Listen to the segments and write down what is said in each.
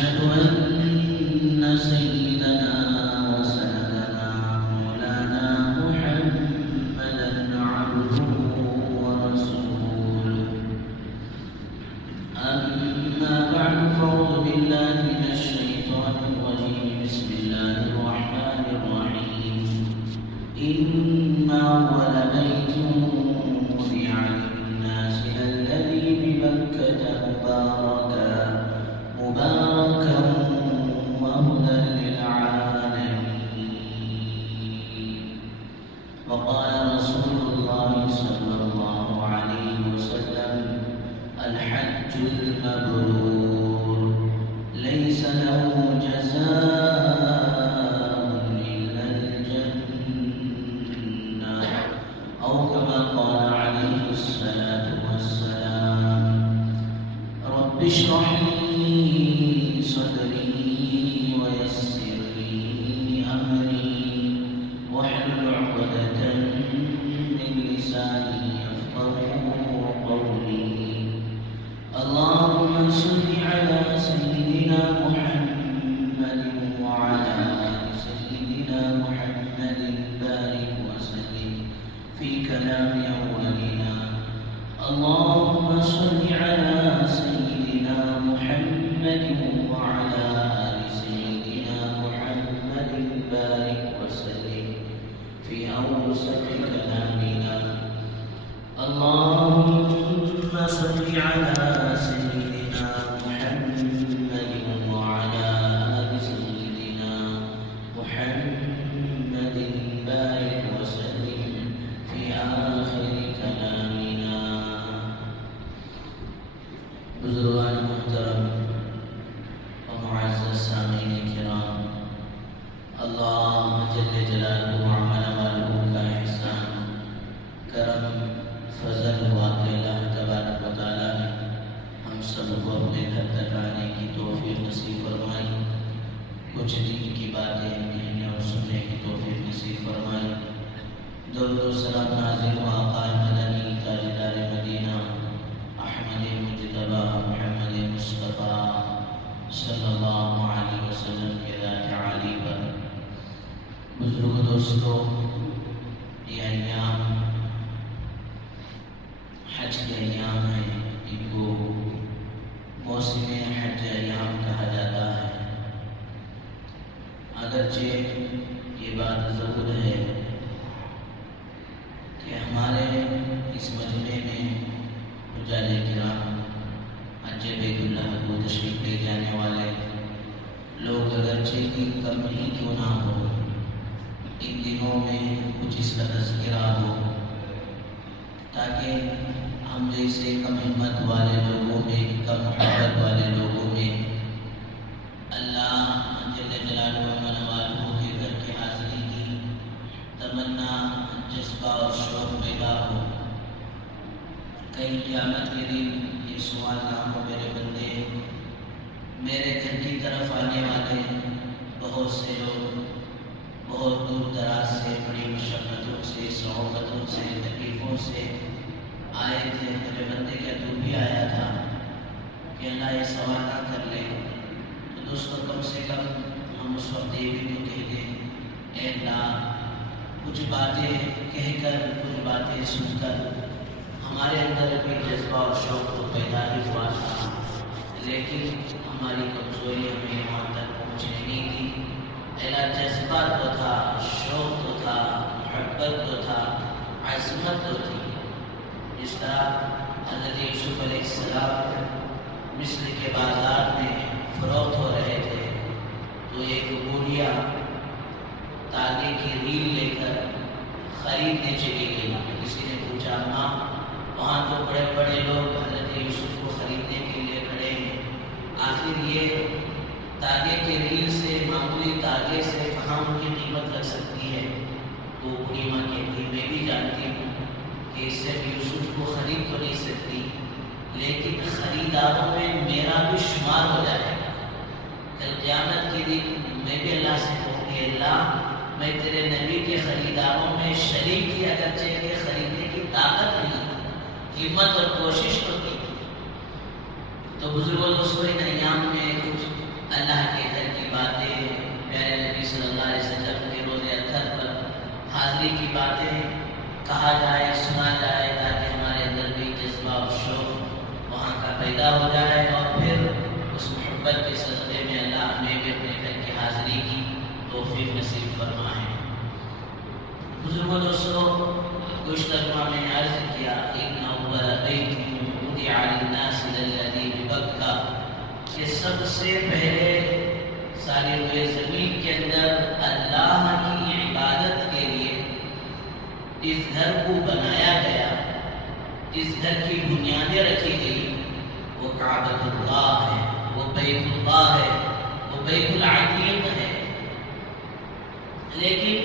ونشهد أن سيدنا وسندنا مولانا محمدا عبده ورسوله. أما بعد فأعوذ بالله من الشيطان الرجيم. بسم الله الرحمن الرحيم. إن أول بيت وضع للناس الذي ببكة مباركا وهدى للعالمين. وقال رسول الله صلى الله عليه وسلم: الحج المبرور ليس له جزاء إلا الجنة، أو كما قال عليه الصلاة والسلام. رب اشرح لي صدري ويسر لي أمري واحلل عقدة من لساني يفقهوا قولي. اللهم صل على سيدنا محمد وعلى آل سيدنا محمد بارك وسلم في كلام أولنا. اللهم صل على سيدنا محمد وعلى آل سيدنا محمد بارك وسلم في أوسط كلامنا. اللهم صل على سيدنا محمد وعلى آل سيدنا محمد بارك وسلم في آخر كلامنا. بزرگان محترم و معزز سامعین کرام، اللہ جل جلالہ وعلا والہ کا احسان، کرم، فضل ہوا کہ اللہ تبارک و تعالیٰ نے ہم سب کو اپنے گھر تک آنے کی توفیق نصیب فرمائی، کچھ دین کی باتیں کہنے اور سننے کی توفیق نصیب فرمائی۔ درود و سلام نازل ہوا آقا مدنی تاجدار مدینہ احمد مجتبی محمد مصطفیٰ صلی اللہ علیہ وسلم کے ذات عالی پر۔ بزرگ دوستو، یہ ایام حج کے ایام ہیں، ان کو موسم حج ایام کہا جاتا ہے۔ اگرچہ یہ بات ضرور ہے کہ ہمارے اس مجمع میں حجاج کرام، حج بیت اللہ کو تشریف لے جانے والے لوگ اگرچہ کی کم ہی کیوں نہ ہو، ان دنوں میں کچھ اس کا تذکرہ ہو، تاکہ ہم جیسے کم ہمت والے لوگوں میں، کم محبت والے لوگوں میں اللہ جل جلالہ والہ کے گھر کی حاضری کی تمنا، جذبہ اور شوق پیدا ہو۔ کئی قیامت کے دن یہ سوال نہ ہو: میرے بندے، میرے گھر کی طرف آنے والے بہت سے لوگ بہت دور دراز سے، بڑی مشقتوں سے، صعوبتوں سے، تکلیفوں سے آئے تھے، میرے بندے کیا تو بھی آیا تھا؟ کہ اللہ یہ سوال نہ کر لے تو دوستو کم سے کم ہم اس وقت یہ بھی تو کہہ دیں: اے اللہ، کچھ باتیں کہہ کر، کچھ باتیں سن کر ہمارے اندر بھی جذبہ اور شوق تو پیدا ہی ہوا تھا، لیکن ہماری کمزوری ہمیں وہاں تک پہنچنے نہیں دی۔ اللہ، جذبہ تو تھا، شوق تو تھا، محبت تو تھا، عظمت تو تھی۔ جس طرح حضرت یوسف علیہ السلام مصر کے بازار میں فروخت ہو رہے تھے تو ایک بوڑھیا تاگے کی ریل لے کر خریدنے چلی گئی۔ کسی نے پوچھا: ماں، وہاں تو بڑے بڑے لوگ حضرت یوسف کو خریدنے کے لیے کھڑے ہیں، آخر یہ تاگے کے ریل سے، معمولی تاگے سے کہاں ان کی قیمت لگ سکتی ہے؟ تو بوڑھی ماں کہتی: میں بھی جانتی ہوں کہ اس سے یوسف کو خرید تو نہیں سکتی، لیکن خریداروں میں میرا بھی شمار ہو جائے گا۔ کل قیامت کے دن میں بھی اللہ سے کہوں گی: اللہ، میں تیرے نبی کے خریداروں میں شریک تھی، اگرچہ کہ خریدنے کی طاقت نہیں، ہمت اور کوشش تو کی۔ تو بزرگوں دوستوں، ان ایام میں کچھ حاضری کی باتیں کہا جائے، سنا جائے، تاکہ ہمارے اندر بھی جذبہ اور شوق وہاں کا پیدا ہو جائے، اور پھر اس محبت کے صدقے میں اللہ ہمیں بھی اپنے گھر کی حاضری کی توفیق نصیب فرمائے۔ بزرگوں دوستو، گزشتہ جمعہ میں نے عرض کیا ان اول بیت وضع للناس للذی ببکہ، کہ سب سے پہلے ساری روئے زمین کے اندر اللہ کی عبادت کے لیے جس گھر کو بنایا گیا، جس گھر کی بنیادیں رکھی گئی، وہ کعبۃ اللہ ہے، وہ بیت اللہ ہے، وہ بیت العتیق ہے۔ لیکن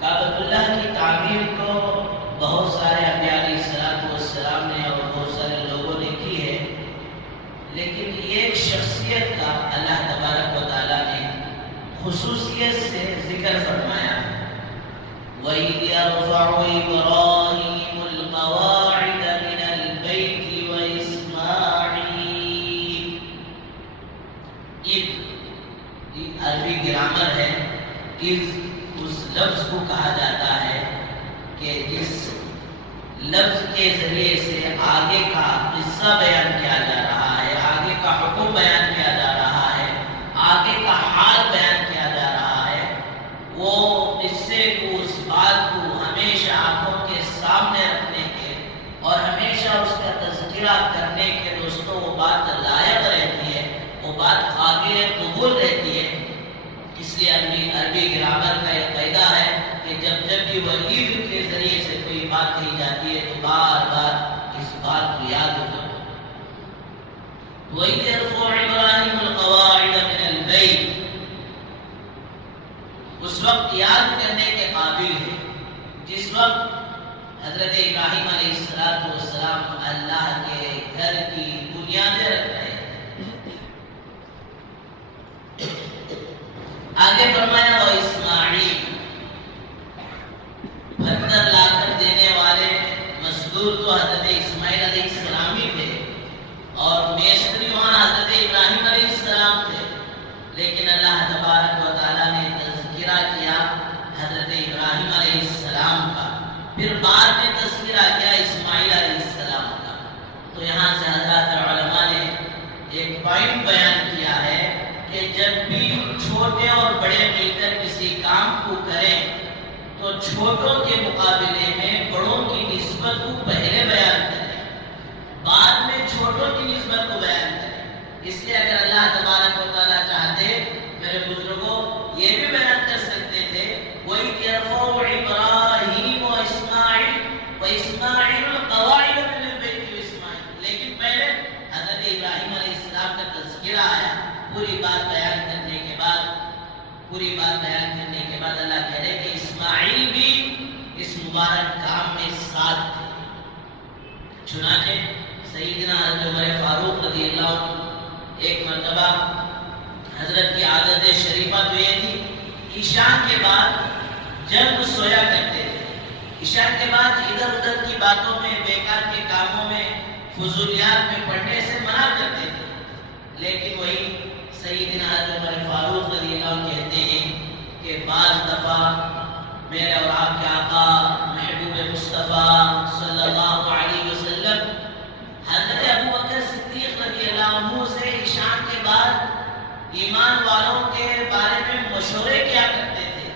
کعبۃ اللہ کی تعمیر تو بہت سارے انبیاء علیہ السلام نے اور بہت سارے لوگوں نے کی ہے، لیکن ایک شخصیت کا اللہ تبارک و تعالیٰ نے خصوصیت سے ذکر فرمایا، وَإِذْ يَرْفَعُ إِبْرَاهِيمُ الْقَوَاعِدَ مِنَ الْبَيْتِ وَإِسْمَاعِيلُ۔ اذ عربی گرامر ہے، اذ اس لفظ کو کہا جاتا ہے کہ جس لفظ کے ذریعے سے آگے کا قصہ بیان کیا جا رہا ہے، آگے کا حکم بیان کیا جا رہا ہے، آگے کا حال بیان کیا جا رہا ہے، وہ قصے کو، اس بات کو ہمیشہ آنکھوں کے سامنے رکھنے کے اور ہمیشہ اس کا تذکرہ کرنے کے دوستوں وہ بات لائق رہتی ہے، وہ بات قابل قبول رہتی ہے۔ اس لیے عربی گرامر کا یہ قاعدہ ہے کہ جب بھی وعید کے ذریعے سے کوئی بات کہی جاتی ہے تو بار بار اس بات کو یاد کرو۔ وَإِذْ يَرْفَعُ إِبْرَاهِيمُ الْقَوَاعِدَ مِنَ الْبَيْتِ، اس وقت یاد کرنے کے قابل ہے جس وقت حضرت ابراہیم علیہ السلام اللہ کے گھر کی بنیادیں رکھ رہے ہیں۔ آگے فرمایا وہ اسماعیل، پتھر لا کر دینے والے مزدور تو حضرت اسماعیل علیہ السلام ہی تھے، اور میسری وہاں حضرت ابراہیم علیہ السلام تھے، لیکن اللہ تبارک و تعالیٰ نے تذکرہ کیا حضرت ابراہیم علیہ السلام کا، پھر بعد میں تذکرہ کیا اسماعیل علیہ السلام کا۔ تو یہاں سے حضرات علماء نے ایک پوائنٹ بیان کیا ہے کہ جب بھی چھوٹے اور بڑے مل کر کسی کام کو کریں تو چھوٹوں کے مقابلے میں بڑوں کی نسبت کو پہلے بیان کریں، بعد میں چھوٹوں کی نسبت کو بیان کریں۔ اس لیے اگر اللہ تبارک و تعالیٰ چاہتے میرے بزرگوں یہ بھی بیان کر سکتے تھے، وَإِذْ يَرْفَعُ إِبْرَاهِيمُ وَإِسْمَاعِيلُ الْقَوَاعِدَ مِنَ الْبَيْتِ وَإِسْمَاعِيلُ، لیکن پہلے حضرت ابراہیم علیہ السلام کا تذکرہ آیا۔ پوری بات بیان کرنے کے بعد اللہ کہہ رہے کہ اسماعیل بھی اس مبارک کام میں ساتھ تھے۔ چنانچہ سیدنا حضرت عمر فاروق رضی اللہ عنہ ایک مرتبہ حضرت کی عادت شریفہ تو یہ تھی، عشاء کے بعد جب سویا کرتے تھے، عشاء کے بعد ادھر ادھر کی باتوں میں، بیکار کے کاموں میں، فضولیات میں پڑھنے سے منع کرتے تھے، لیکن وہی سیدنا حضرت عمر فاروق رضی اللہ عنہ کہتے ہیں کہ بعض دفعہ میرے اور آپ کے آقا محبوب مصطفیٰ صلی اللہ علیہ وسلم حضرت ابو بکر صدیق رضی اللہ عنہ سے عشاء کے بعد ایمان والوں کے بارے میں مشورے کیا کرتے تھے،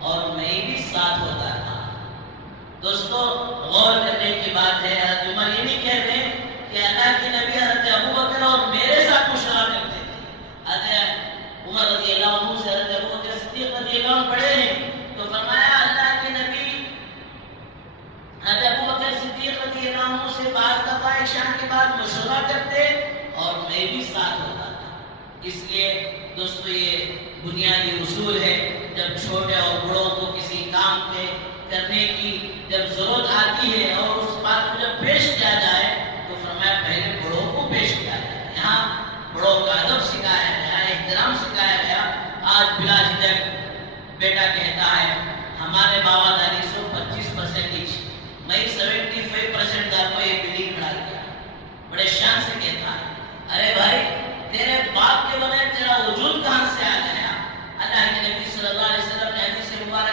اور میں بھی ساتھ ہوتا تھا۔ دوستو غور کرنے کی بات ہے، حضرت عمر یہ نہیں کہہ رہے کہ اللہ کے نبی حضرت ابو بکر اور میرے ساتھ مشورہ کرتے تھے۔ حضرت عمر رضی اللہ عنہ سے حضرت ابو بکر صدیق رضی اللہ عنہ پڑھے ہیں تو فرمایا اللہ کے نبی حضرت ابو بکر صدیق رضی اللہ عنہ سے بعض دفعہ عشاء کے بعد مشورہ کرتے اور میں بھی ساتھ ہوتا تھا۔ اس لیے دوستو یہ بنیادی اصول ہے، جب چھوٹے اور بڑوں کو کسی کام کے کرنے کی جب ضرورت آتی ہے اور اس بات کو جب پیش کیا جائے تو فرمایا پہلے بڑوں کو پیش کیا جائے۔ یہاں بڑوں کا ادب سکھایا گیا، احترام سکھایا گیا۔ آج بلا جھجک بیٹا کہتا ہے ہمارے بابا دادی 125% میں 75% دار کو یہ بلڈنگ کھڑا کیا، بڑے شان سے کہتا ہے ارے بھائی تیرے باپ کے بغیر تیرا وجود کہاں سے آ گیا؟ اللہ کے نبی صلی اللہ علیہ وسلم نے حدیث مبارک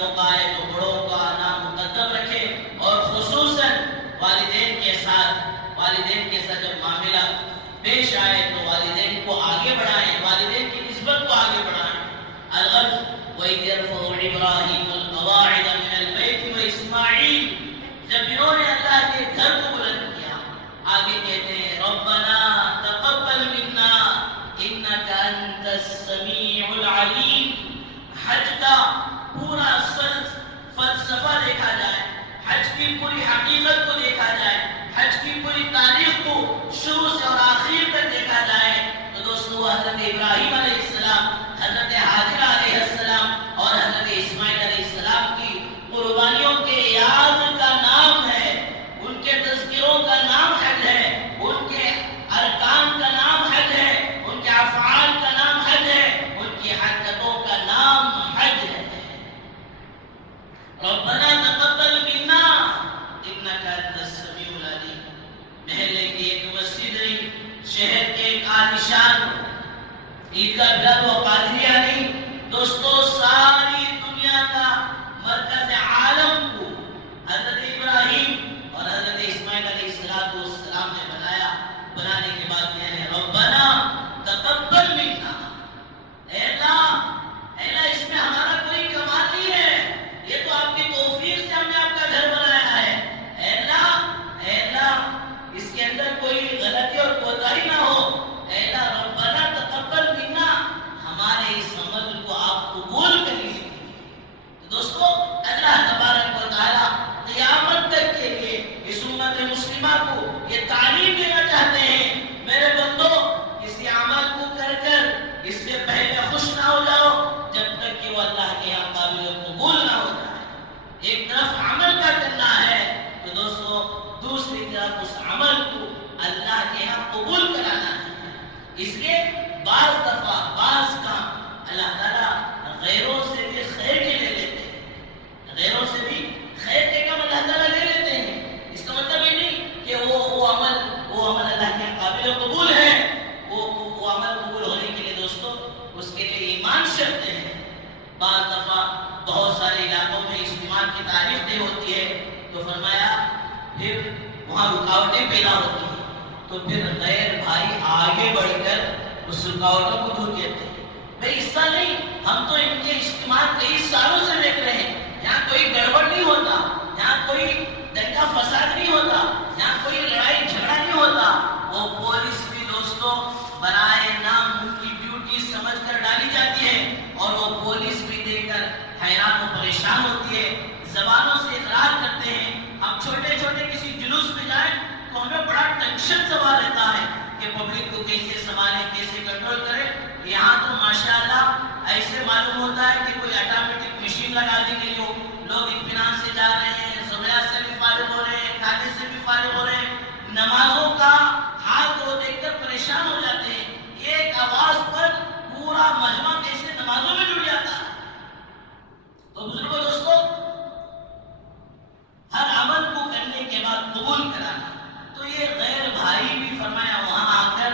موقع آئے تو بڑوں کا نام مقدم رکھے، اور خصوصاً والدین کے ساتھ جب معاملہ پیش آئے تو والدین کو آگے بڑھائیں، والدین کی نسبت کو آگے بڑھائیں۔ الغرض وَإِذْ يَرْفَعُ إِبْرَاهِيمُ الْقَوَاعِدَ مِنَ الْبَيْتِ وَإِسْمَاعِيلُ، جب انہوں نے اللہ کے گھر کو بلند کیا، آگے کہتے ہیں ربنا تقبل منا انک انت السمیع العلیم۔ حج کا پورا فلسفہ دیکھا جائے، حج کی پوری حقیقت کو دیکھا جائے، حج کی پوری تاریخ کو شروع سے اور آخر تک دیکھا جائے تو دوستو حضرت ابراہیم علیہ السلام، حضرت حاجرہ علیہ السلام اور حضرت اسماعیل علیہ السلام کی قربانیوں کے یاد کا نام ہے، ان کے تذکروں کا نام حج ہے، ان کے ارکان کا نام حج ہے، ان کے افعال کا نام حج ہے، ان کی حرکتوں کا نام حج ہے۔ ربنا تقبل منا انک انت السمیع العلیم۔ محلے کی ایک مسجد نہیں، شہر کے ایک عالیشان عیدگاہ بلال و قادریہ نہیں، دوستو ساری دنیا کا مرکز عالم کو حضرت ابراہیم اور حضرت اسماعیل علیہ السلام نے بنایا۔ بنانے کے بعد کہنے ربنا تقبل منا، اے اللہ اس میں ہمارا کوئی کمال نہیں ہے، یہ تو آپ کی توفیق سے ہم نے آپ کا گھر بنایا ہے۔ اے اللہ اس کے اندر کوئی غلطی اور کوتاہی نہ ہو۔ اے اللہ ربنا تقبل منا، ہمارے اس عمل کو آپ قبول کر لیجیے۔ تو دوستو اللہ تبارک و تعالی قیامت تک کے لیے اس امت مسلمہ کو یہ تعلیم دینا چاہتے ہیں، میرے بندو کسی عمل کو کر اس سے پہلے خوش نہ ہو جاؤ جب تک کہ وہ اللہ کے یہاں قابل قبول نہ ہو جائے۔ ایک طرف عمل کا کرنا ہے تو دوستو دوسری طرف اس عمل کو اللہ کے یہاں قبول کرانا ہے۔ اس لیے بعض کام اللہ تعالیٰ غیروں سے بھی خیر کے لے لیتے ہیں، غیروں سے بھی خیر کے کام اللہ تعالیٰ لے لیتے ہیں۔ اس کا مطلب یہ نہیں کہ وہ عمل اللہ کے قابل قبول ہے، وہ عمل قبول ہونے کے لیے دوستو اس کے لیے ایمان شرط ہے۔ بعض دفعہ بہت سارے علاقوں میں اس ایمان کی تعریف طے ہوتی ہے تو فرمایا پھر وہاں رکاوٹیں پیدا ہوتی ہیں تو پھر غیر بھائی آگے بڑھ کر اس رکاوٹوں کو دور کرتے ہیں۔ بھئی ایسا نہیں، ہم تو ان کے اجتماع کئی سالوں سے دیکھ رہے ہیں، یہاں کوئی گڑبڑ نہیں ہوتا، یہاں کوئی دنگا فساد نہیں ہوتا، یہاں کوئی لڑائی جھگڑا نہیں ہوتا۔ وہ پولیس بھی دوستو برائے نام ان کی ڈیوٹی سمجھ کر ڈالی جاتی ہے اور وہ پولیس بھی دیکھ کر حیران و پریشان ہوتی ہے، زبانوں سے اقرار کرتے ہیں۔ ہم چھوٹے کسی جلوس میں جائیں تو ہمیں بڑا ٹینشن سوال رہتا ہے کہ پبلک کو کیسے سنبھالیں، کیسے کنٹرول کریں۔ یہاں تو ماشاءاللہ ایسے معلوم ہوتا ہے کہ کوئی آٹومیٹک مشین لگا دی گئی ہو، لوگ اطمینان سے جا رہے ہیں، صبح سے بھی فارغ ہو رہے ہیں، کھانے سے بھی فارغ ہو رہے ہیں۔ نمازوں کا حال کو دیکھ کر پریشان ہو جاتے ہیں، ایک آواز پر پورا مجمع کیسے نمازوں میں جڑ جاتا ہے۔ تو بزرگوں دوستو ہر عمل کو کرنے کے بعد قبول کرانا، تو یہ غیر بھائی بھی فرمایا وہاں آ کر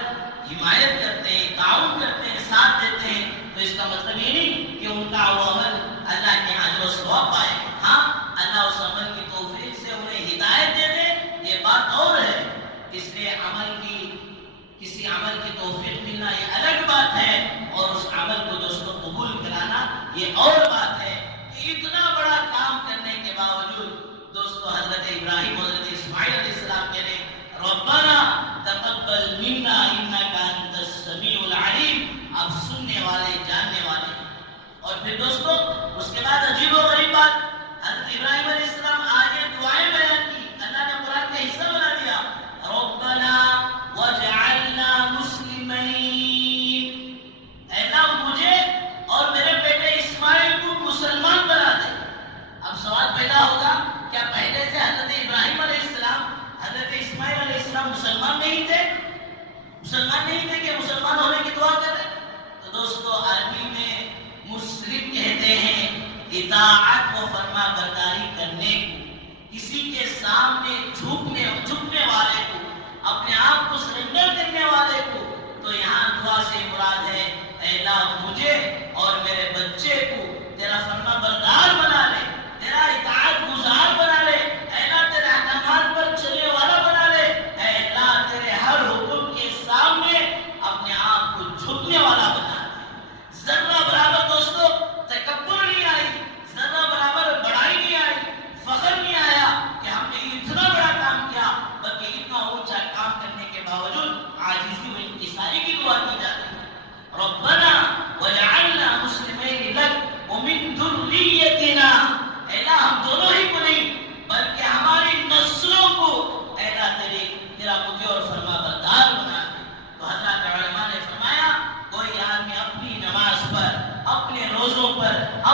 حمایت کرتے ہیں، تعاون کرتے ہیں، ساتھ دیتے ہیں، تو اس کا مطلب یہ نہیں کہ ان کا وہ عمل اللہ کے اجر و ثواب پائے۔ ہاں اللہ اس عمل کی توفیق سے انہیں ہدایت دے دے، یہ بات اور ہے۔ اس لیے کسی عمل کی توفیق ملنا یہ الگ بات ہے، اور اس عمل کو دوستوں قبول کرانا یہ اور بات ہے۔ کہ اتنا بڑا کام کرنے کے باوجود دوستو حضرت ابراہیم اور حضرت اسماعیل علیہ السلام کہنے ربنا تقبل منا انک انت السمیع العلیم، آپ سننے والے جاننے والے۔ اور پھر دوستو اس کے بعد عجیب و غریب بات، حضرت ابراہیم علیہ السلام آگے دعائیں بیان کی، اللہ نے قرآن کا حصہ بنا دیا ربنا وجعلنا مسلمین، اے اللہ مجھے اور میرے بیٹے اسماعیل کو مسلمان بنا دے۔ اب سوال پیدا ہوگا کیا پہلے سے حضرت ابراہیم علیہ السلام حضرت اسماعیل علیہ السلام مسلمان نہیں تھے کہ مسلمان ہونے کی دعا کر رہے؟ تو دوستو عربی میں مسلم کہتے ہیں اطاعت و فرما برداری کرنے کو، کسی کے سامنے جھکنے والے کو، اپنے آپ کو سرنڈر کرنے والے کو۔ تو یہاں دعا سے مراد ہے اے اللہ مجھے اور میرے بچے کو تیرا فرما بردار بنا لے،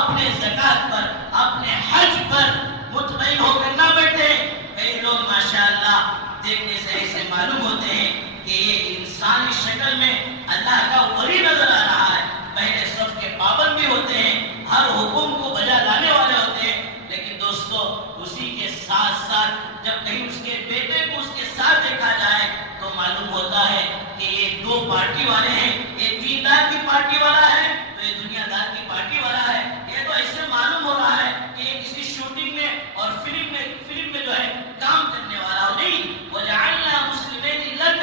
اپنے زکات پر، اپنے حج پر مطمئن ہو کر نہ بیٹھے۔ کئی لوگ ماشاءاللہ دیکھنے سے ایسے معلوم ہوتے ہیں کہ یہ انسانی شکل میں اللہ کا ولی نظر آ رہا ہے، پہلے صف کے پابند بھی ہوتے ہیں، ہر حکم کو بجا لانے والے ہوتے ہیں، لیکن دوستو اسی کے ساتھ ساتھ جب کہیں اس کے بیٹے کو اس کے ساتھ دیکھا جائے تو معلوم ہوتا ہے کہ یہ دو پارٹی والے ہیں، یہ دیندار کی پارٹی والا ہے تو یہ دنیا دار کی پارٹی والا ہے۔ یہ تو ایسے معلوم ہو رہا ہے کہ یہ کسی شوٹنگ میں اور فلم میں جو ہے کام کرنے والا ہو نہیں۔ وَجَعَلْنَا مُسْلِمَيْنِ لَكَ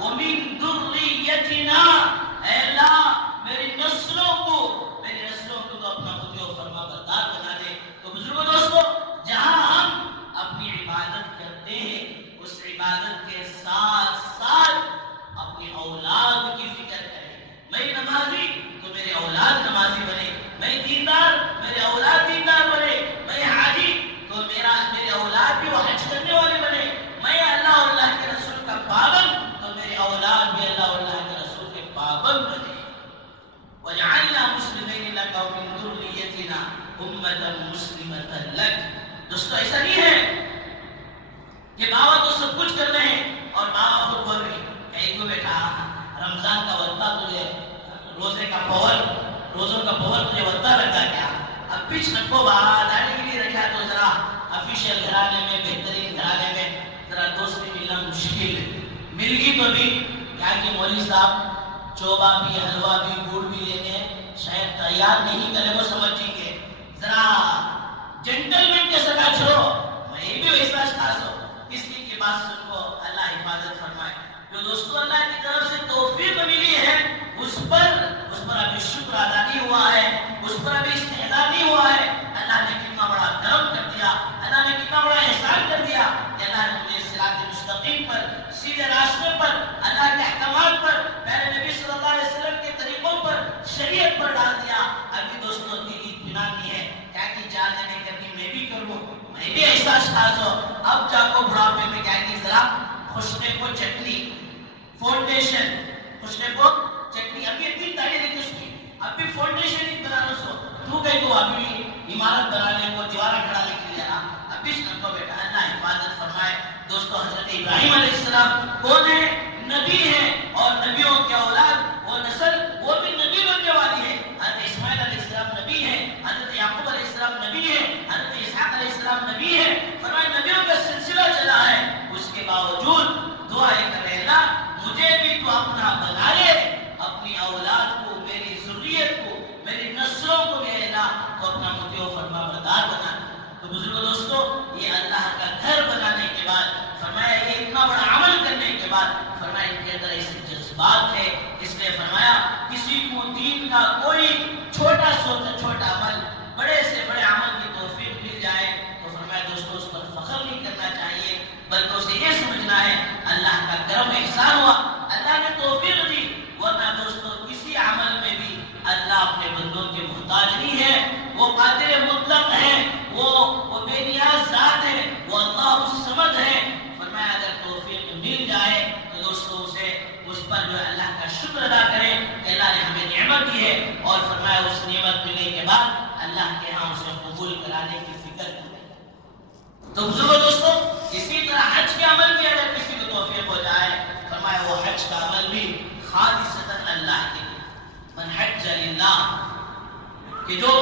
وَمِن ذُرِّيَّتِنَا، اے اللہ میری نسلوں کو تو اپنا مطیع و فرما بردار بنا دے۔ تو بزرگوں دوستو، جہاں ہم اپنی عبادت کرتے ہیں اس عبادت کے ساتھ ساتھ اپنی اولاد کی فکر کریں۔ میں نمازی تو میرے اولاد نمازی بنے، میں دیندار میرے اولاد دیندار بنے، میں حاجی تو میرے اولاد بھی وہ حج کرنے والے بنے، میں اللہ اور اللہ کے رسول کا پابند تو میرے اولاد بھی اللہ اور اللہ کے رسول کے پابند بنے۔ وَجَعَلْنَا مُسْلِمَيْنِ لَكَ وَمِن ذُرِّيَّتِنَا أُمَّةً مُسْلِمَةً لَكَ۔ دوستو ایسا نہیں ہے کہ بابا تو سب کچھ کر رہے ہیں اور بابا خود بول رہے ہیں کہ بیٹا رمضان کا وقتہ تجھے روزوں کا پور تجھے وقتہ لگا کیا؟ اب پچھ رکھو بابا، داڑھی بھی نہیں رکھا تو ذرا آفیشیل گھرانے میں، بہترین گھرانے میں ذرا دوستی ملنا مشکل ہے۔ مل گئی تو بھی کیا کہ مولوی صاحب چوبا بھی، حلوہ بھی، گڑ بھی لینے شاید تیار نہیں کرے، وہ سمجھیں گے ذرا جنٹل مین کے سگا چھوڑو، میں بھی ویسا خاص ہو۔ اس کی بات سن کو اللہ حفاظت فرمائے۔ جو دوستو اللہ کی طرف سے توفیق ملی ہے اس پر ابھی شکر ادا نہیں ہوا ہے، اس پر ابھی استحضاء نہیں ہوا ہے۔ اللہ نے کتنا بڑا کرم کر دیا، اللہ نے کتنا بڑا احسان کر دیا کہ اللہ نے مجھے صراط مستقیم پر، سیدھے راستے پر، اللہ کے احکامات پر، میرے نبی صلی اللہ علیہ وسلم کے طریقوں پر، شریعت پر ڈال دیا۔ ابھی دوستو دل اطمینان نہیں ہے کیا کہ جانے نہیں کرنی، میں بھی کروں، میں بھی ایسا خاص ہو۔ اب جا کو بڑھاپے میں کیا کہ ذرا خوشنے کو چٹنی فاؤنڈیشن، خوشنے کو چٹنی، ابھی اتنی تاریخ دیکھی اس کی، اب بھی فاؤنڈیشن ہی بنانا سو تو کہیں تو ابھی بھی عمارت بنانے کو، دیوارہ کھڑانے کے لیے آ ابھی شکر کو بیٹا اللہ حفاظت فرمائے۔ دوستو حضرت ابراہیم علیہ السلام کون ہے؟ نبی ہیں، اور نبیوں کے اولاد وہ نسل وہ بھی نبی بننے والی ہے۔ حضرت اسماعیل علیہ السلام نبی ہیں، حضرت یعقوب علیہ السلام نبی ہیں، حضرت اسحاق علیہ السلام نبی ہیں۔ فرمایا نبیوں کا سلسلہ چلا ہے، اس کے باوجود دعائیں کرے اللہ مجھے بھی تو اپنا بنا لے، اپنی اولاد کو، میری ذریت کو، میری نسلوں کو میرے اللہ تو اپنا مطیع و فرما بردار بنا۔ تو بزرگوں دوستو یہ اللہ کا گھر بنانے کے بعد فرمایا یہ اتنا بڑا عمل کرنے کے بعد فرمایا ان کے اندر ایسے جذبات ہے، اس لیے فرمایا کسی کو دین کا کوئی چھوٹا چھوٹا عمل، بڑے سے بڑے عمل کی توفیق مل جائے تو فرمایا دوستو اس پر فخر نہیں کرنا چاہیے، بلکہ اسے یہ سمجھنا ہے اللہ کا کرم احسان ہوا، اللہ نے توفیق دی، ورنہ دوستو کسی عمل میں بھی اللہ اپنے بندوں کے محتاج نہیں ہے، وہ قادر مطلق ہے، وہ بے نیاز ذات ہے، وہ اللہ الصمد ہے۔ فرمایا اگر توفیق مل جائے تو دوستو اس پر جو اللہ کا شکر ادا کریں کہ اللہ نے ہمیں نعمت دی ہے، اور فرمایا اس نعمت ملنے کے بعد اللہ کے ہاں اسے قبول کرانے کی فکر کریں۔ تو بزرگوں دوستو اسی طرح حج کے عمل بھی اگر کسی کو توفیق ہو جائے فرمایا وہ حج کا عمل بھی خالصتاً اللہ کے لیے، من حج للہ، کہ جو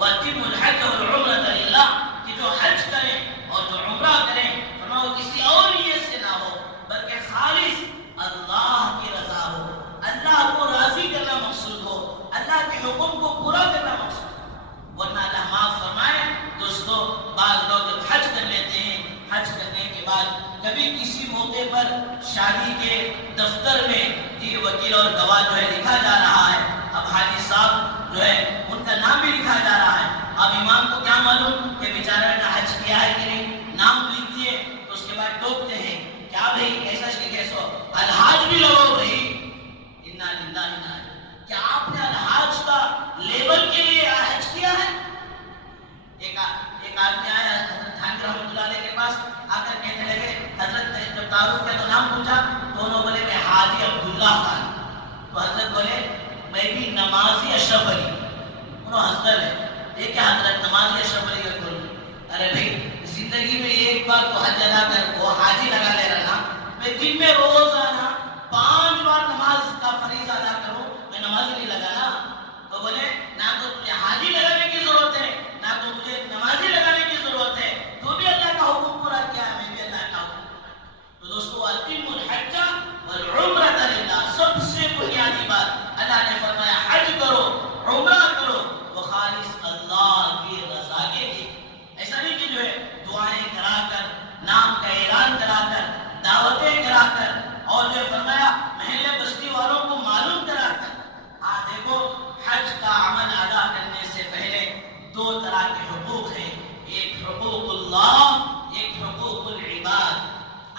وَأَتِمُّ الْحَجَّ وَالْعُمْرَةَ لِلَّهِ، کہ جو حج کریں اور جو عمرہ کریں فرمایا وہ کسی اور نیت سے نہ ہو بلکہ خالص اللہ کی رضا ہو، اللہ کو راضی کرنا مقصود ہو، اللہ کے حکم کو پورا کرنا مقصود ہو، ورنہ اللہ معاف فرمائے۔ دوستو بعض لوگ جب حج کر لیتے ہیں، حج کرنے کے بعد کبھی کسی موقع پر شادی کے دفتر میں یہ وکیل اور گواہ جو ہے لکھا جا رہا ہے، اب حاجی صاحب جو ہے ان کا نام بھی لکھا جا رہا ہے، اب امام کو کیا معلوم کہ بیچارہ نے حج کیا ہے کہ نہیں، نام لکھ دیے تو اس کے بعد ٹوکتے ہیں کیا بھئی ایسا کیسو الحاج بھی لگو بھئی، انا للہ انا الیہ، کیا آپ نے الحاج کا لیبل کے لیے حج کیا ہے؟ ایک آدمی آیا حضرت تھانوی رحمۃ اللہ علیہ کے پاس آ کر کہنے لگے، حضرت نے جب تعارف کیا تو نام پوچھا تو انہوں بولے میں حاجی عبداللہ خان، تو حضرت بولے میں بھی نمازی اشرف علی، انہوں حضرت ہے یہ کیا حضرت نماز اشرف علی کا کھول رہے؟ ارے بھائی زندگی میں ایک بار تو حج ادا کر، وہ حاجی لگا لے رہا نا، میں دن میں روزانہ 5 بار نماز کا فریضہ ادا کروں، میں نماز نہیں لگانا؟ تو بولے نہ تو تجھے حاجی لگانے کی ضرورت ہے، نہ تو مجھے نمازی لگانے کی ضرورت ہے، تو بھی اللہ کا حکم پورا کیا ہے، میں بھی اللہ کا حکم پورا کیا۔ تو دوستو اتم الحج والعمرۃ للہ، سب سے بنیادی بات اللہ نے فرمایا حج کرو، عمرہ کرو، وہ خالص اللہ کی رضا کے لیے۔ ایسا نہیں کہ جو ہے دعائیں کرا کر، نام کا اعلان کرا کر، دعوتیں کرا کر، اور جو فرمایا محلے بستی والوں کو معلوم کرا کر۔ ہاں دیکھو، حج کا عمل ادا کرنے سے پہلے 2 طرح کے حقوق ہیں، ایک حقوق اللہ، ایک حقوق العباد۔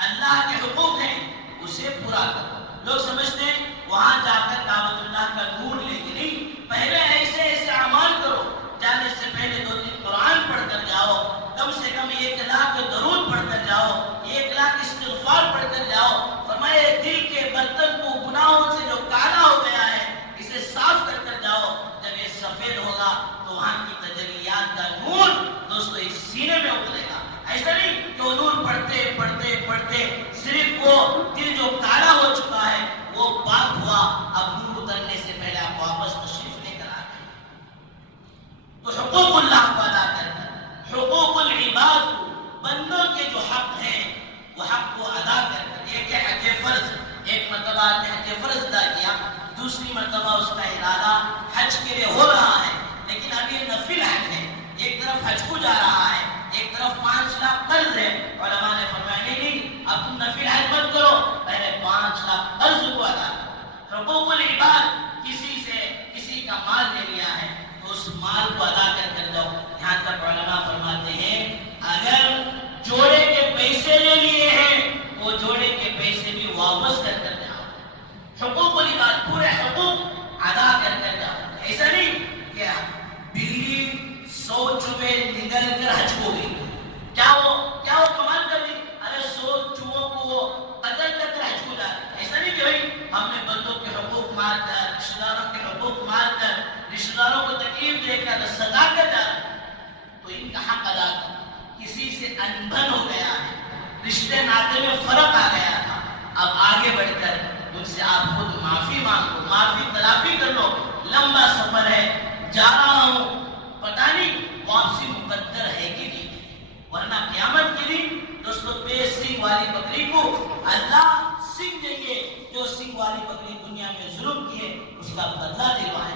اللہ کے حقوق ہیں، اسے پورا کرو۔ لوگ سمجھتے ہیں وہاں جا کر دعوت اللہ کا نور لیں گے، نہیں، پہلے ایسے ایسے اعمال کرو، جانے سے پہلے 2-3 قرآن پڑھ کر جاؤ، کم سے کم 1 لاکھ درود پڑھ کر جاؤ، 1 لاکھ استغفار پڑھ کر جاؤ۔ فرمایا دل کے برتن کو گناہوں سے جو کالا ہو گیا ہے اسے صاف کر کر جاؤ، جب یہ سفید ہوگا تو وہاں کی تجلیات کا نور دوستو اس سینے میں اترے گا۔ ایسا نہیں کہ وہ نور پڑھتے پڑھتے پڑھتے صرف وہ دل جو کالا ہو چکا ہے وہ پاک ہوا، اب نور اترنے سے پہلے آپ واپس تشریف لے کر آ گئے۔ تو حقوق اللہ کو ادا کر کر، حقوق العباد کو، بندوں کے جو حق ہیں وہ حق کو ادا کر کر، ایک ہے حج فرض، ایک مرتبہ آپ نے حج فرض ادا کیا، دوسری مرتبہ اس کا ارادہ حج کے لیے ہو رہا ہے، لیکن اب یہ نفل حج ہے، ایک طرف حج کو جا رہا ہے، ایک طرف 5 لاکھ قرض ہے۔ علماء نے فرمایا نہیں، اب تم نفل حج مت کرو، پہلے 5 لاکھ قرض کو ادا کرو۔ حقوق العباد، کسی سے کسی کا مال لے لیا ہے تو اس مال کو ادا کر دو۔ یہاں تک علماء فرماتے ہیں اگر جوڑے کے پیسے لے لیے ہیں وہ جوڑے کے پیسے بھی واپس کر جاؤ۔ حقوق العباد، پورے حقوق ادا کر جاؤ۔ ایسا نہیں کہ بلی 100 چوہے نگل کر حج کو گئی، کیا وہ کمال کر دی؟ ارے 100 چوہوں کو وہ قتل کر حج کو جا رہے۔ ایسا نہیں کہ بھائی ہم نے بندوں کے حقوق مار کر، رشتہ داروں کے حقوق مار کر، رشتہ داروں کو تکلیف دے کر، سزا کر جا رہے، تو ان کا حق ادا کر۔ کسی سے انبن ہو گیا ہے، رشتے ناطے میں فرق آ گیا تھا، اب آگے بڑھ کر ان سے آپ خود معافی مانگو، معافی تلافی کر لو۔ لمبا سفر ہے، جا رہا ہوں، پتہ نہیں واپسی مقدر ہے کہ نہیں، ورنہ قیامت کے دن دوستو بے سنگ والی بکری کو اللہ سنگ دیں گے، جو سنگ والی بکری دنیا میں ظلم کیے اس کا بدلہ دلوائے۔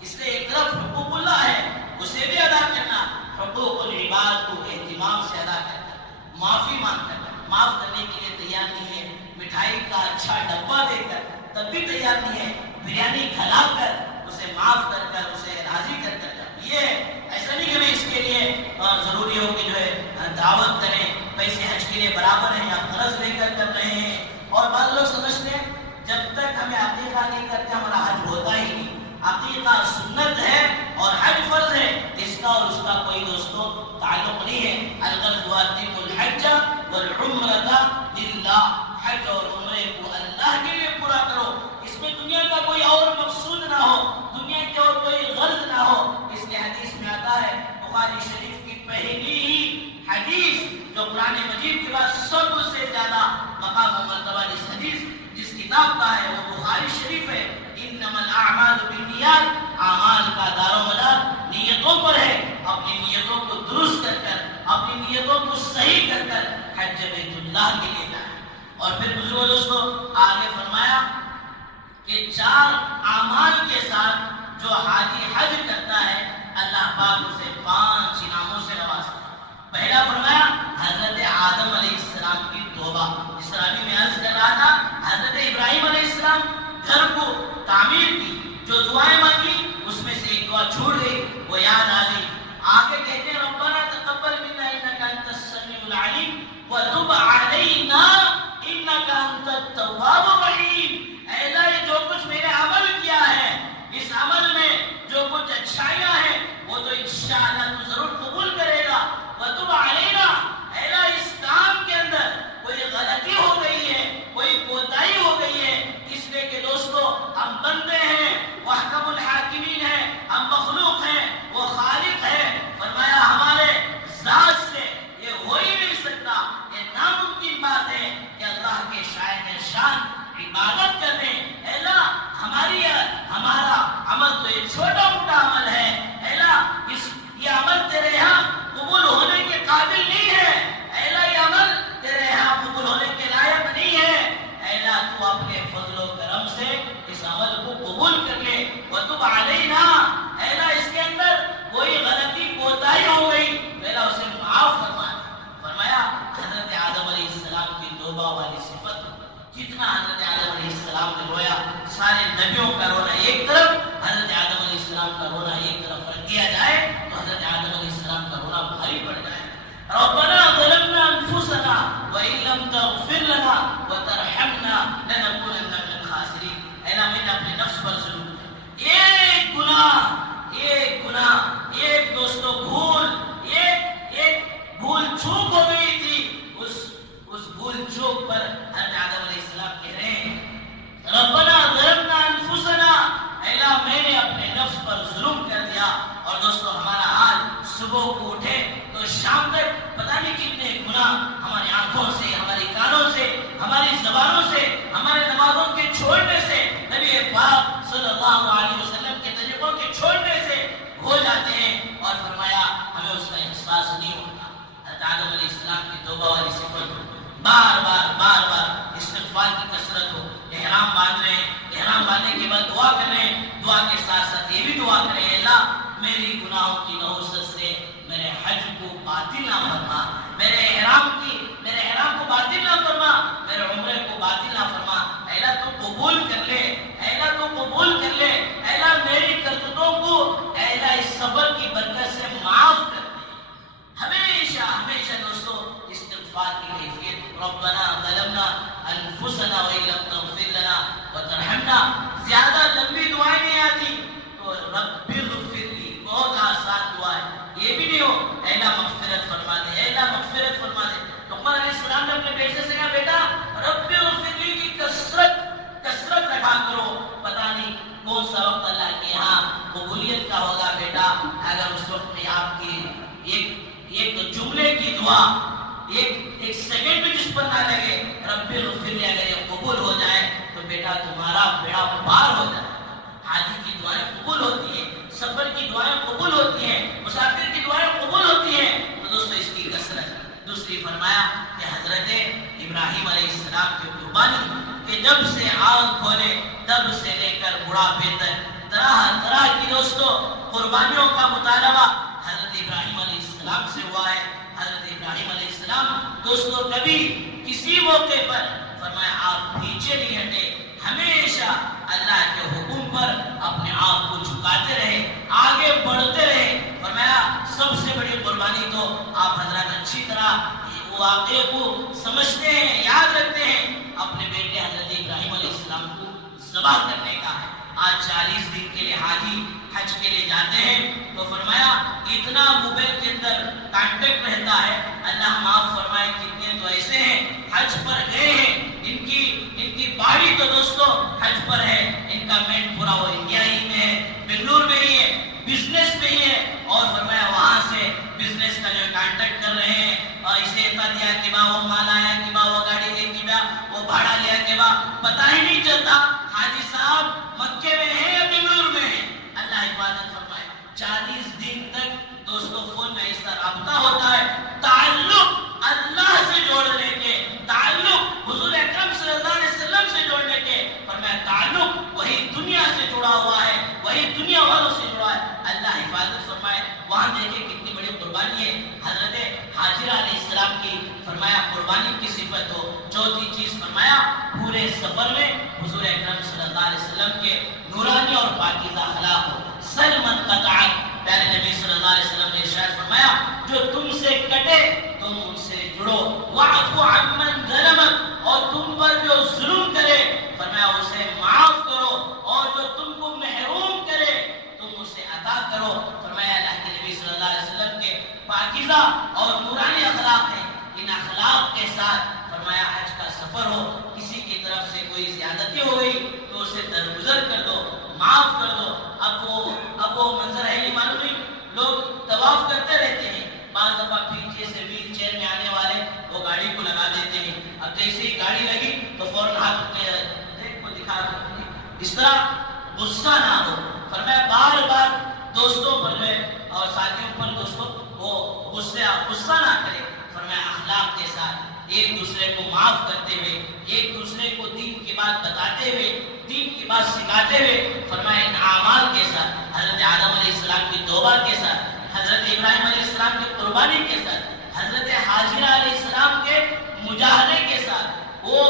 اس لیے ایک طرف حقوق اللہ ہے، اسے بھی ادا کرنا، حقوق العباد کو اہتمام سے ادا کرنا، معافی مانگ کر، معاف کرنے کے لیے تیار نہیں ہے، مٹھائی کا اچھا ڈبہ دے کر تب بھی تیار نہیں ہے، بریانی کھلا کر اسے معاف کر اسے راضی کر یہ ایسا نہیں کہ اس کے لیے ضروری ہو کہ جو ہے دعوت کریں، پیسے حج کے لیے برابر ہیں، آپ قرض لے کر رہے ہیں۔ اور بعض لوگ سمجھتے ہیں جب تک ہمیں عقیقہ نہیں کرتے ہمارا حج ہوتا ہی نہیں۔ عقیقہ سنت ہے اور حج فرض ہے، اس کا اور اس کا کوئی دوستو تعلق نہیں ہے۔ الغرض واتم الحج والعمرۃ للہ، حج اور عمرے کو اللہ کے لیے پورا کرو، اس میں دنیا کا کوئی اور مقصود نہ ہو، دنیا کی اور کوئی غرض نہ ہو۔ اس لیے حدیث میں آتا ہے، بخاری شریف کی پہلی ہی حدیث جو قرآن مجید کے بعد سب سے زیادہ مقام و مرتبہ جس کتاب کا ہے وہ بخاری شریف ہے۔ انما الاعمال بالنیات، اعمال کا دار و مدار نیتوں پر ہے، اپنی نیتوں کو درست کر کر، اپنی نیتوں کو صحیح کر حج بیت اللہ کے لیے جائیں۔ اور پھر بزرگوں دوستو آگے فرمایا کہ 4 اعمال کے ساتھ جو حاجی حج کرتا ہے اللہ پاک اسے 5 انعاموں سے نوازتا ہے۔ پہلا فرمایا حضرت آدم علیہ السلام کی توبہ، جس طرح ابھی میں عرض کر رہا تھا، حضرت ابراہیم علیہ السلام گھر کو تعمیر کی، جو دعائیں مانگی اس میں سے ایک دعا چھوڑ گئی، وہ یاد آ گئی۔ آگے کہتے ہیں ربنا تقبل منا انک انت السمیع العلیم وتب علینا انک انت التواب الرحیم۔ اے اللہ یہ جو کچھ میں نے عمل کیا ہے، اس عمل میں جو کچھ اچھائیاں ہیں وہ تو انشاءاللہ تو ضرور قبول کرے گا۔ وتب علینا، اے اللہ اس کام کے اندر کوئی غلطی ہو گئی ہے، کوئی کوتاہی ہو گئی ہے، اس لیے کہ دوستو ہم بندے ہیں، وہ احکم الحاکمین ہیں، ہم مخلوق ہیں، وہ خالق ہے، عمل تو ایک چھوٹا موٹا عمل ہے، اے اللہ یہ عمل تیرے یہاں قبول ہونے کے قابل نہیں ہے، اے اللہ یہ عمل تیرے یہاں قبول ہونے کے لائق نہیں ہے، اے اللہ تو اپنے فضل و کرم سے اس عمل کو قبول کر لے، وتب علینا، اے اللہ اس کے اندر کوئی غلطی کوتاہی ہو گئی اے اللہ اسے معاف فرما۔ فرمایا حضرت آدم علیہ السلام کی توبہ والی صفت، جتنا حضرت آدم علیہ السلام نے رویا، سارے نبیوں کا رونا ایک طرف، حضرت آدم علیہ السلام کا رونا ایک طرف رکھ دیا جائے تو حضرت آدم علیہ السلام کا رونا بھاری پڑ جائے۔ ربنا ظلمنا انفسنا وان لم تغفر لنا وترحمنا لنكونن من الخاسرین، اے اللہ میں نے اپنے نفس پر ظلم کیا، ایک گناہ ایک دوستوں ایک بھول چوک ہو گئی تھی، اس بھول چوک پر حضرت آدم علیہ السلام کہہ رہے ہیں ربنا ظلمنا انفسنا، اے اللہ میں نے اپنے نفس پر ظلم کر دیا۔ اور دوستو ہمارا حال صبح کو اٹھے تو شام تک پتہ نہیں کتنے گناہ ہماری آنکھوں سے، ہماری کانوں سے، ہماری زبانوں سے، ہمارے نمازوں کے چھوڑنے سے، نبی پاک صلی اللہ علیہ وسلم کے طریقوں کے چھوڑنے سے ہو جاتے ہیں، اور فرمایا ہمیں اس کا احساس نہیں ہوتا۔ حضرت آدم علیہ السلام کی توبہ والی صفت، بار بار استغفار کی کثرت ہو، احرام باندھ رہے ہیں، احرام باندھنے کے بعد دعا کر رہے ہیں، دعا کے ساتھ ساتھ یہ بھی دعا کریں اللہ میری گناہوں کی نحوست سے میرے حج کو باطل نہ فرما، میرے احرام کو باطل نہ فرما، میرے عمرے کو باطل نہ فرما، اے اللہ تو قبول کر لے، اے اللہ تو قبول کر لے، اے اللہ میری کرتوتوں کو اے اللہ اس سفر کی برکت سے معاف کر دے۔ ہمیشہ دوستو استغفار کی کیفیت، ربنا ظلمنا انفسنا وان لم تغفر لنا وترحمنا، زیادہ لمبی دعائیں نہیں آتی تو رب اغفر لی بہت آسان دعا ہے، یہ بھی نہیں ہو اے اللہ مغفرت فرما دے، اے اللہ مغفرت فرما دے۔ لقمان علیہ السلام نے اپنے بیٹے سے کہا بیٹا رب اغفر لی کی کثرت رکھا کرو، پتہ نہیں کون سا وقت اللہ کے یہاں قبولیت کا ہوگا بیٹا، اگر اس وقت میں آپ کی ایک جملے کی دعا ایک سیکنڈ بھی جس پر نہ لگے رب اغفر لی، اگر یہ قبول ہو جائے تو بیٹا تمہارا بیڑا پار ہو جائے۔ حاجی کی دعائیں قبول ہوتی ہیں، سفر کی دعائیں قبول ہوتی ہیں، مسافر کی دعائیں قبول ہوتی ہیں، تو دوستو اس کی کثرت۔ دوسری فرمایا کہ حضرت ابراہیم علیہ السلام کی قربانی کہ جب سے آنکھ کھولے تب سے لے کر بڑھاپے تک طرح کی دوستو قربانیوں کا مطالبہ حضرت ابراہیم علیہ السلام سے ہوا ہے۔ حضرت ابراہیم علیہ السلام دوستو کبھی کسی موقع پر فرمایا آپ پیچھے نہیں ہٹے، ہمیشہ اللہ کے حکم پر اپنے آپ کو جھکاتے رہے، آگے بڑھتے رہے۔ فرمایا سب سے بڑی قربانی تو آپ حضرات اچھی طرح واقعے کو سمجھتے ہیں، یاد رکھتے ہیں، اپنے بیٹے حضرت ابراہیم علیہ السلام کو ذبح کرنے کا ہے۔ آج 40 دن کے لیے حاجی حج کے لیے جاتے ہیں تو فرمایا اتنا موبائل کے اندر کانٹیکٹ رہتا ہے، اللہ معاف فرمائے کتنے تو ایسے ہیں حج پر گئے ہیں، ان کی باڑی تو دوستو حج پر ہے، ان کا مین پورا وہ انڈیا ہی میں ہے، بنگلور میں ہی ہے، بزنس میں ہی ہے، اور فرمایا وہاں سے بزنس کا جو کانٹیکٹ کر رہے ہیں، اور اسے اتنا دیا کہ با وہ مال آیا کہ با وہ گاڑی لے کہ با وہ بھاڑا لیا کہ با پتہ ہی نہیں چلتا حاجی صاحب مکے میں ہیں یا بنگلور میں ہیں۔ اللہ حفاظت فرمائے۔ 40 دن تک دوستو فون میں اس طرح رابطہ ہوتا ہے، تعلق اللہ سے جوڑنے کے، تعلق حضور اکرم صلی اللہ علیہ وسلم سے جوڑنے کے، فرمایا تعلق وہی دنیا سے جڑا ہوا ہے، وہی دنیا والوں سے جڑا ہے۔ اللہ حفاظت فرمائے۔ وہاں دیکھیں کتنی بڑی قربانی ہے حضرت حاجرہ علیہ السلام کی، فرمایا قربانی کی صفت ہو۔ چوتھی چیز فرمایا پورے سفر میں حضور اکرم صلی اللہ علیہ وسلم کے نورانی اور پاکیزہ اخلاق ہو۔ سلمن قطعت، پیارے نبی صلی اللہ علیہ وسلم نے ارشاد فرمایا جو تم سے کٹے تم ان سے جڑو، وَاعْفُ عَمَّنْ ظَلَمَكَ، اور تم پر جو ظلم کرے فرمایا اسے معاف کرو، اور جو تم کو محروم کرے تم اسے عطا کرو۔ فرمایا اللہ کے نبی صلی اللہ علیہ وسلم کے پاکیزہ اور نورانی اخلاق ہیں، ان اخلاق کے ساتھ فرمایا حج کا سفر ہو، کسی کی طرف سے کوئی زیادتی ہو گئی تو اسے درگزر کر دو، معاف کر دو۔ اب وہ منظر ہے نہیں معلوم نہیں، لوگ طواف کرتے رہتے ہیں، بعض دفعہ پیچھے سے ویل چیئر میں آنے والے وہ گاڑی کو لگا دیتے ہیں، اب جیسے ہی گاڑی لگی تو فوراً ہاتھ اٹھتے ہیں، دیکھ کو دکھا دو۔ اس طرح غصہ نہ ہو، فرمایا بار بار دوستوں پر جو ہے اور ساتھیوں پر دوستوں وہ غصہ نہ کرے، فرمایا اخلاق کے ساتھ ایک دوسرے کو معاف کرتے ہوئے، ایک دوسرے کو دین کی بات بتاتے ہوئے، دین کی بات سکھاتے ہوئے، فرمایا ان اعمال کے ساتھ، حضرت آدم علیہ السلام کی توبہ کے ساتھ، حضرت ابراہیم علیہ السلام کی قربانی کے ساتھ، حضرت حاجرہ علیہ السلام کے مجاہدے کے ساتھ، وہ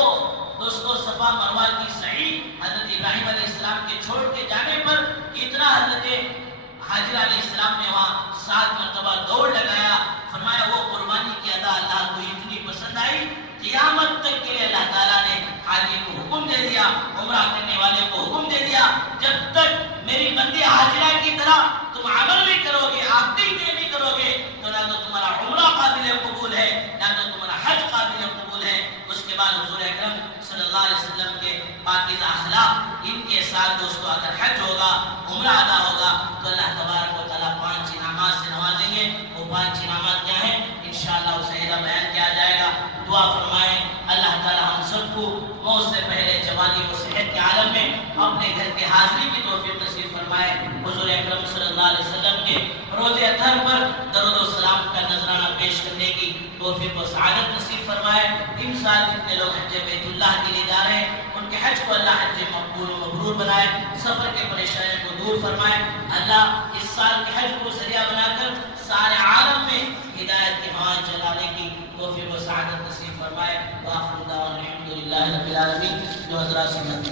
دوستو صفا مروہ کی سعی حضرت ابراہیم علیہ السلام کے چھوڑ کے جانے پر اتنا حضرت حاجرہ علیہ السلام نے وہاں 7 مرتبہ دوڑ لگایا، فرمایا وہ قربانی کی ادا اللہ کو اتنی پسند آئی، قیامت تک کے لیے اللہ تعالیٰ نے حاجی کو حکم دے دیا، عمرہ کرنے والے کو حکم دے دیا، جب تک میری بندی حاجرہ کی طرح تم عمل نہیں کرو گے، عقیدہ نہیں کرو گے، تو نہ تو تمہارا عمرہ قابل قبول ہے، نہ تو تمہارا حج قابل قبول ہے۔ اس کے بعد حضور اکرم صلی اللہ علیہ وسلم کے پاکیزہ اخلاق، ان کے ساتھ دوستو اگر حج ہوگا، عمرہ ادا ہوگا، تو اللہ تبارک و تعالیٰ 5 انعامات سے نوازیں گے۔ وہ 5 انعامات کیا ہیں؟ انشاءاللہ اسے بیان کیا جائے گا۔ دعا فرمائیں اللہ تعالیٰ ہم سب کو موت سے پہلے جوانی و صحت کے عالم میں اپنے گھر کے حاضری کی توفیق نصیب فرمائے۔ حضور اکرم صلی اللہ علیہ وسلم کے روضہ اطہر پر درود و سلام کا نذرانہ پیش کرنے کی توفیق و سعادت نصیب فرمائے۔ ان سال جتنے لوگ حج بیت اللہ کے لیے جا رہے ہیں، ان کے حج کو اللہ حج مقبول و مبرور بنائے، سفر کے پریشانیوں کو دور فرمائے۔ اللہ اس سال کے حج کو ذریعہ بنا کر سارے عالم میں ہدایت کی ہوائیں چلانے کی توفیق و سعادت نصیب فرمائے۔ وآخر دعوانا الحمدللہ رب العالمین۔ جو حضرات سنت